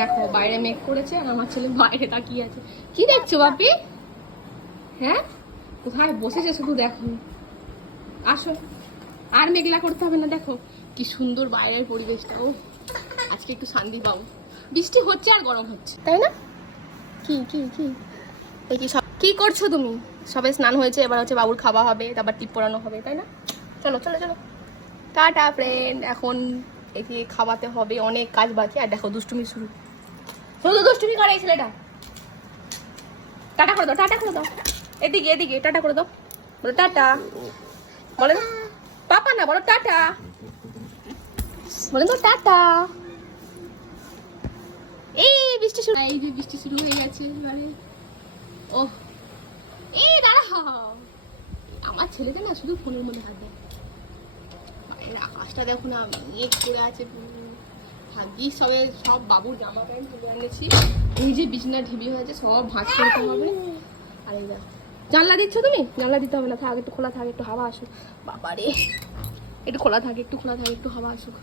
দেখো বাইরে মেঘ করেছে আর আমার ছেলে বাইরে তাকিয়ে আছে। কি দেখছো বাপি? হ্যাঁ কোথায় বসেছে শুধু দেখো। আসো, আর মেঘলা করতে হবে না, দেখো কি সুন্দর বাইরের পরিবেশটা। ও আজকে একটু শান্তি পাবো, বৃষ্টি হচ্ছে আর গরম হচ্ছে, তাই না? কি কি কি এই কি সব কি করছো তুমি? সবে স্নান হয়েছে, এবার হচ্ছে বাবুর খাওয়া হবে, তারপর টিপ পরানো হবে, তাই না? চলো চলো চলো, টাটা ফ্রেন্ড। এখন একে খাওয়াতে হবে, অনেক কাজ বাকি। আর দেখো দুষ্টুমি শুরু, শুধু দুষ্টুমি করে এই ছেলেটা। টাটা করে দাও, টাটা করে দাও, এদিকে এদিকে টাটা করে দাও, বলো টাটা, বলে না পাপা না, বলো টাটা, বলে তো টাটা। এই বৃষ্টি শুরু, এই যে বৃষ্টি শুরু হয়ে গেছে এবারে। ও এই দাঁড়াও, আমার ছেলেটা না শুধু ফোনের মধ্যে হাত দেয়। বাইরের আকাশটা দেখো না, মেঘ করে আছে পুরো। ভাগ্যিস সবে সব বাবুর জামা প্যান্ট তুলে এনেছি, এই যে বিছানা ঢিবি হয়েছে সব ভাঁজ করতে হবে। আর এই দেখো, জানলা দিচ্ছ তুমি? জানলা দিতে হবে না, থাক একটু খোলা থাক, একটু হাওয়া আসুক। বাবারে একটু খোলা থাকে, একটু খোলা থাকে, একটু হাওয়া আসুক।